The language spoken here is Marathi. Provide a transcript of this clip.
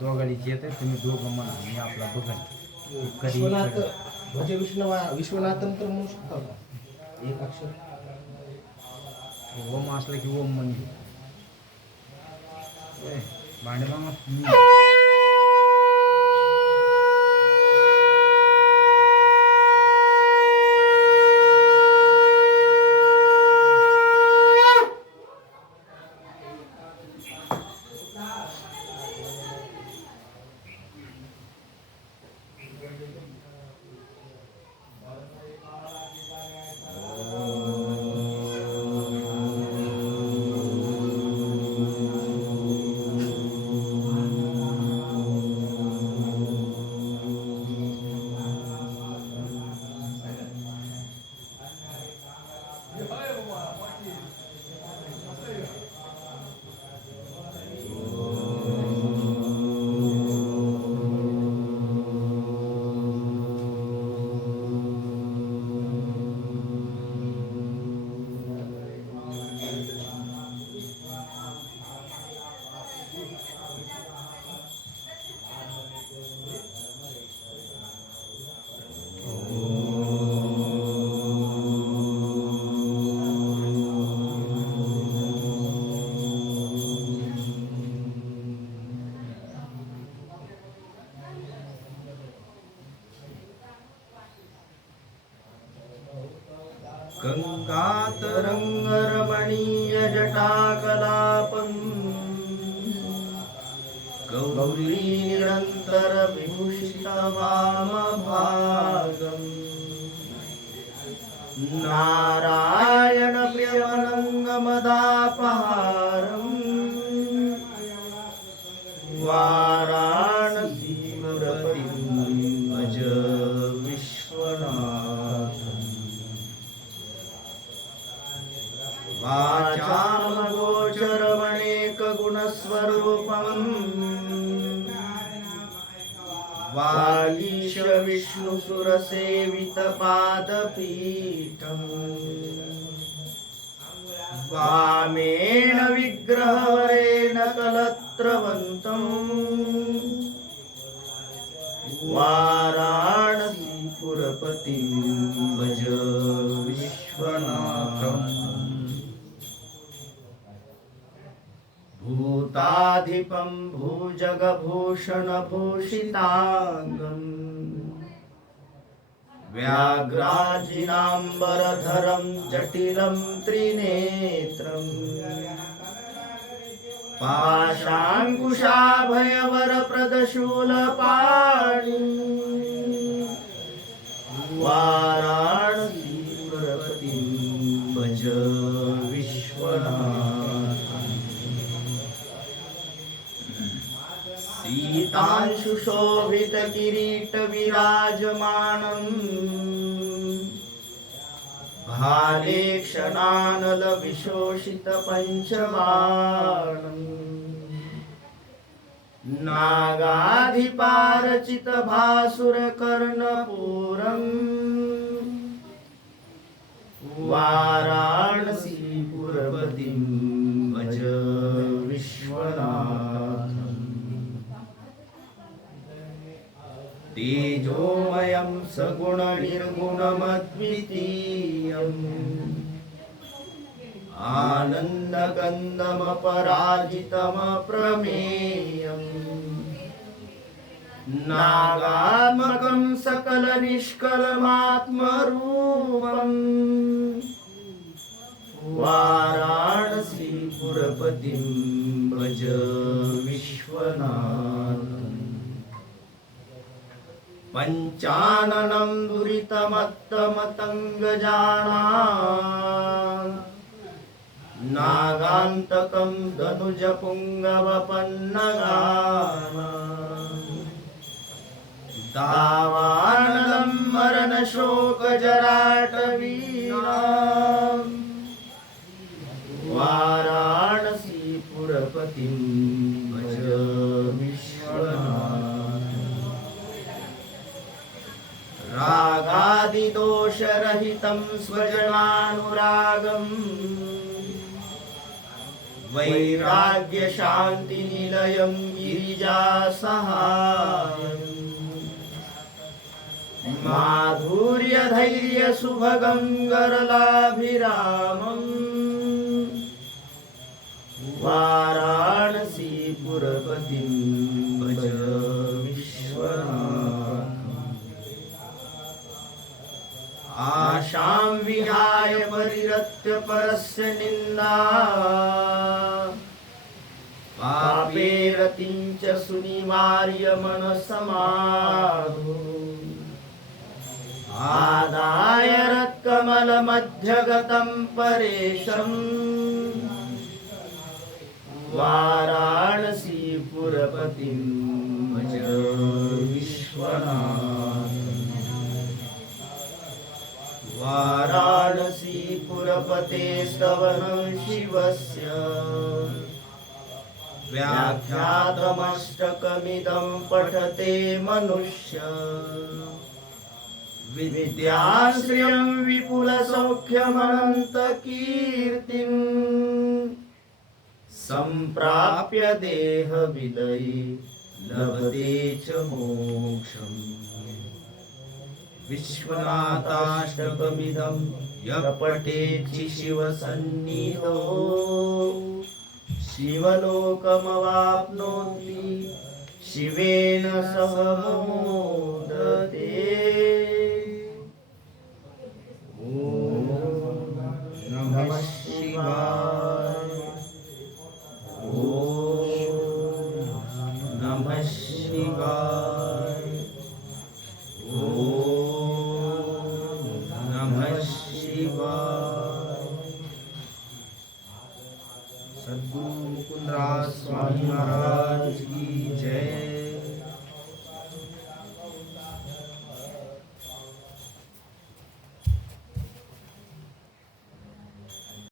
दोघांची येते तुम्ही दोघं म्हणा मी आपला दोघांनी. कधी विश्वनाथ भजे विष्णू विश्वनाथन तर म्हणू शकता का एक अक्षर. ओम असलं की ओम म्हणजे. भांडे जटाकलापम् गौरी निरन्तरविभूषितवामभागम् नारायणप्रियमनङ्गमदापहा वाचामगोचरमणेकगुणस्वरूपम्। वागीश विष्णुसुरसेवितपादपीठम् वामेण विग्रहवरेण कलत्रवन्तम्। वाराणसीपुरपतिं भज विश्वनाथम्। भूताधिपं भुजगभूषणभूषिताङ्गम्। व्याघ्राजिनाम्बरधरं जटिलं त्रिनेत्रम्। पाशाङ्कुशाभयवरप्रदशूलपाणि वाराणसी सीतांशुशोभितकिरीटविराजमानम् भाले क्षणानलविशोषितपञ्चबाणम् नागाधिपारचितभासुरकर्णपूरम् सगुणनिर्गुणमद्वितीयम् आनन्दकन्दमपराजितमप्रमेयम् नागात्मकं सकलनिष्कलमात्मरूपम्। वाराणसीपुरपतिं भज विश्वनाथ। पञ्चाननं दुरितमत्तमतङ्गजाना नागान्तकं धनुजपुङ्गवपन्नगाना। दावानलं मरणशोकजराटवीणाम् वाराणसीपुरपतिम् रागादिदोषरहितं स्वजनानुरागम्। वैराग्यशान्तिनिलयं गिरिजासहायम्। माधुर्यधैर्यसुभगं गरलाभिरामम् वा परिरत्य परस्य निन्दा। पापे रतिं सुनिवार्य मनसमाधु। आदाय रत्कमलमध्यगतं परेशम्। वाराणसीपुरपतिं विश्वना वाराणसीपुरपते स्तवनं शिवस्य। व्याख्यातमष्टकमिदं पठते मनुष्य। विद्याश्रियं विपुलसौख्यमनन्तकीर्तिम् सम्प्राप्य देहविदयी लभते च मोक्षम्। विश्वनाथाष्टकमिदं यपटेचि शिवसन्निधो। शिवलोकमवाप्नोति शिवेन सह मोदते सद्गुरु मुकुंदराज स्वामी महाराज की जय।